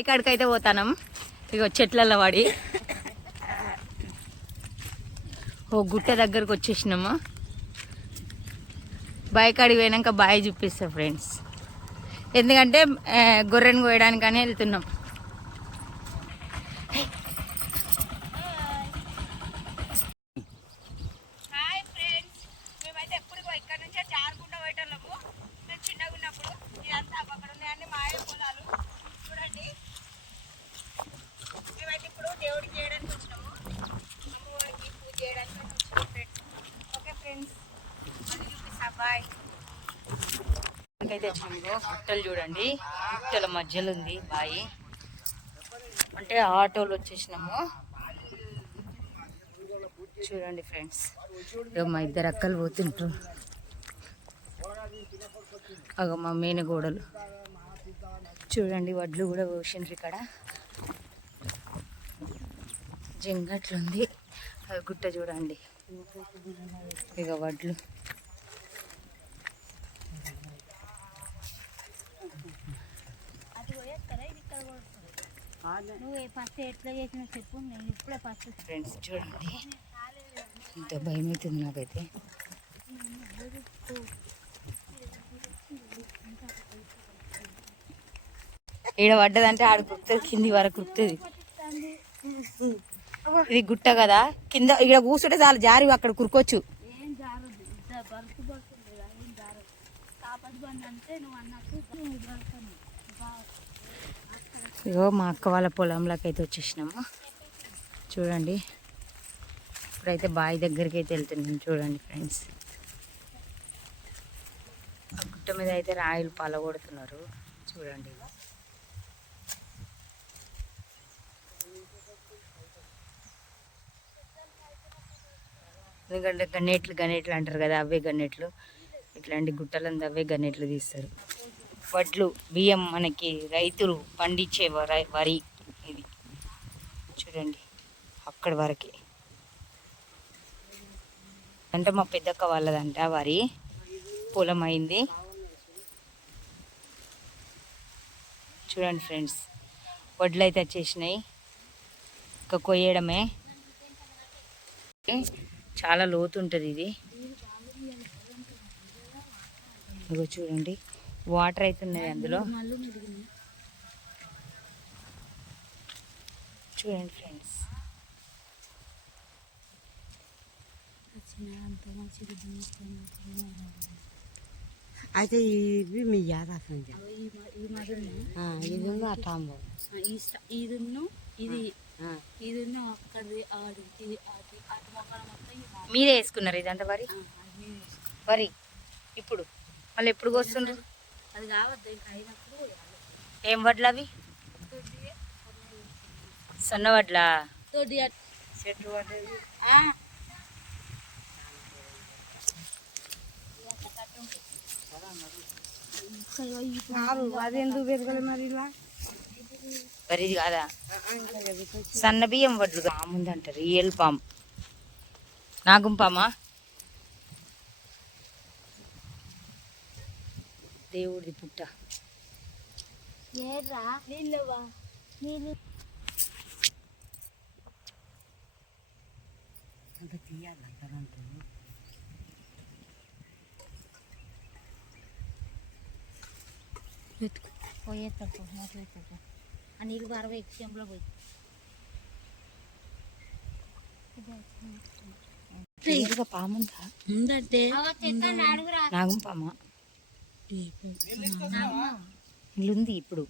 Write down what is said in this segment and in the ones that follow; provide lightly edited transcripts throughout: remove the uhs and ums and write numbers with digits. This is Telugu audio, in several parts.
ఇక్కడికైతే పోతాం. ఇక చెట్లలో పడి ఓ గుట్ట దగ్గరకు వచ్చేసినాము. బాయ్ కాడికి పోయినాక బాయ్ చూపిస్తా ఫ్రెండ్స్. ఎందుకంటే గొర్రెను కోయడానికని వెళ్తున్నాం. అయితే గుట్టలు చూడండి, గుట్టల మధ్యలో ఉంది బాయి. అంటే ఆటోలు వచ్చేసినాము. చూడండి ఫ్రెండ్స్, మా ఇద్దరు అక్కలు పోతుంటారు. అగ మా మేనగోడలు చూడండి, వడ్లు కూడా పోసిండ్రు. ఇక్కడ జంగట్లుంది. గుట్ట చూడండి, ఇక వడ్లు. ఫ్రెండ్స్ చూడండి, ఇంత భయం అవుతుంది నాకైతే. ఈడ పడ్డదంటే ఆడ కురుతుంది, కింది వరకు కురుతుంది. ఇది గుట్ట కదా, కింద ఇక్కడ కూర్చుంటే చాలా జారి అక్కడ కురుకోవచ్చు. ఇగో మా అక్క వాళ్ళ పొలంలోకి అయితే వచ్చేసినాము. చూడండి, ఇప్పుడైతే బావి దగ్గరికి అయితే వెళ్తున్నాం. చూడండి ఫ్రెండ్స్, ఆ గుట్ట మీద అయితే రాయిలు పలగొడుతున్నారు. చూడండి, ఎందుకంటే గనేట్లు అంటారు కదా, అవే గన్నెట్లు. ఇట్లాంటి గుట్టలంతా అవే గన్నెట్లు తీస్తారు. వడ్లు, బియ్యం, మనకి రైతులు పండించే వరి ఇది. చూడండి, అక్కడి వరకే. అంటే మా పెద్దక్క వాళ్ళదంట వరి పొలం అయింది. చూడండి ఫ్రెండ్స్, వడ్లు అయితే వచ్చేసినాయి, ఇంకా కొయ్యడమే. చాలా లోతు ఉంటుంది ఇది. ఇగో చూడండి, వాటర్ అయితే ఉన్నాయి అందులో. చూడండి ఫ్రెండ్స్, అయితే ఇవి మీ యాదాసం ఇది అటాంబో ఇది మీరే వేసుకున్నారు ఇదంతా వరి? వరి ఇప్పుడు మళ్ళీ ఎప్పుడు వస్తుండ్రు? అది కావద్దు, అయినప్పుడు. ఏం వడ్లు అవి? సన్న వడ్లా? చెట్లు పడ్డది. అదెందుకు పెరగలే మరి ఇలా? వరిది కాదా, సన్న బియ్యం వడ్లు. ముందంటారు రియల్ పామ్, నాగుంపామా? దేవుడిది పుట్ట. పోయేస్తాడు ఆ నీళ్ళు 60 ఎక్స్ఎంలో పోయి పాముందా? ఉందంటే నాగుంపామా? ఇల్లుంది ఇప్పుడు.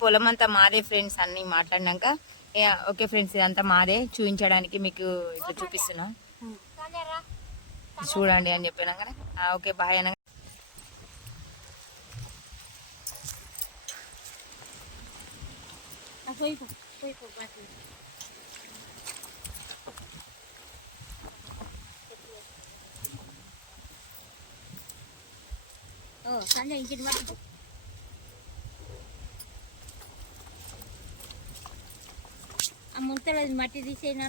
పొలం అంతా మాదే ఫ్రెండ్స్. అన్ని మాట్లాడినాక ఓకే ఫ్రెండ్స్, ఇదంతా మాదే. చూపించడానికి మీకు ఇట్లా చూపిస్తున్నా, చూడండి అని చెప్పినాక ఓకే బాయ్ అనగా సంజయ్ ఇంటి మట్టి ఆ ముంతలో మట్టి తీసేనా,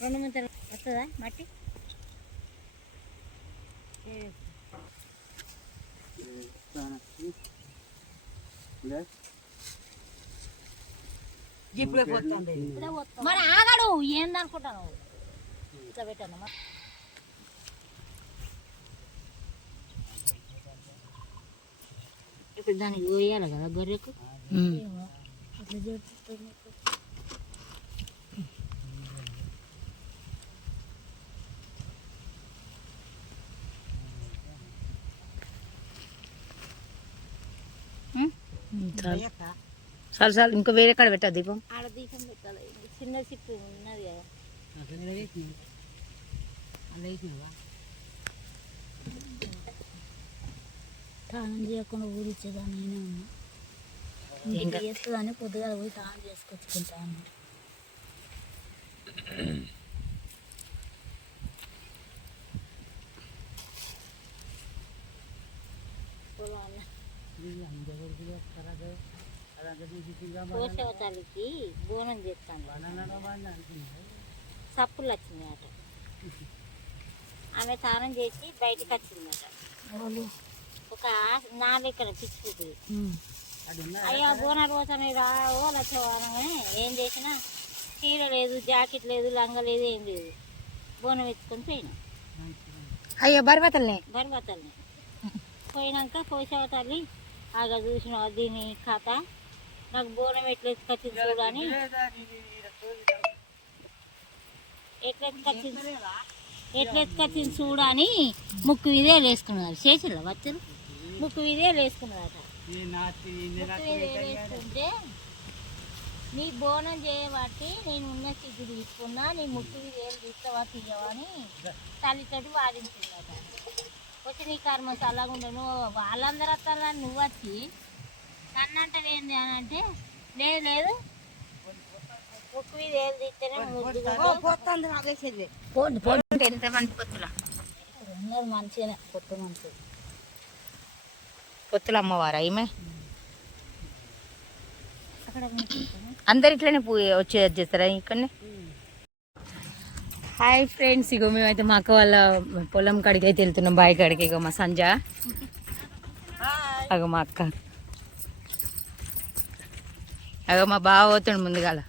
2 ముంతలు వస్తుందా మట్టి? ఇప్పుడే పోతుంది మరి ఆగడు ఏందనుకుంటాను ఇట్లా పెట్టాను ఇప్పుడు దానికి పోయాలి కదా గొర్రెకు ఇట్లా చేస్తుంది చాలు చాలు ఇంకో వేరే కాడ పెట్టా దీపం ఆడ దీపం పెట్టాలి చిన్న చిప్పు ఉన్నది కదా తానం చేయకుండా ఊరిచ్చేదా నేనే ఉన్నా చేస్తుందని పొద్దుగా పోయి తానం చేసుకొచ్చుకుంటాను కోసవతాలికి బోనం చేస్తాను సప్పులు వచ్చినాయి అట ఆమె స్నానం చేసి బయటకు వచ్చిందట ఒక నా దగ్గర పిచ్చి అయ్యా బోనాలు పోతాను రావో లచ్చవానగానే ఏం చేసినా చీర లేదు జాకెట్ లేదు లంగ లేదు ఏం లేదు బోనం ఎత్తుకొని పోయినా అయ్యో బర్బతల్ని పోయినాక కోసవతల్లి ఆగ చూసిన దీని కథ నాకు బోనం ఎట్లా ఎత్తుకొచ్చింది చూడని ఎట్లా ఎత్తుకొచ్చింది చూడని ముక్కు ఇదే వేసుకున్నారు చేసిల్లా వచ్చరు ముక్కు ఇదే వేసుకున్నారట ముక్కు ఇదే వేసుకుంటే నీ బోనం చేయబట్టి నేను ఉన్న స్థితి తీసుకున్నా నీ ముక్కు ఇదేలు తీస్తావా తీయవా అని తల్లితోటి వాదించిందట వచ్చి నీ కర్మ చల్లగా నువ్వు వాళ్ళందరూ వస్తారా నువ్వు వచ్చి నన్నంటే ఏంది అని అంటే లేదు లేదు ముక్కు మీద ఏం తీస్తేనే ఎంతమంది పొత్తుల ఉన్నారు మంచిగానే కొత్త మంచి పొత్తుల అమ్మవారా ఈమె అక్కడ అందరు ఇట్లనే వచ్చి చేస్తారా ఇక్కడనే హాయ్ ఫ్రెండ్స్ ఇగో మేమైతే మా అక్క వాళ్ళ పొలం కాడికి అయితే వెళ్తున్నాం బావి కాడికి ఇగో మా సంజ అగో మా అక్క అగో మా బావ పోతుండు ముందుగాల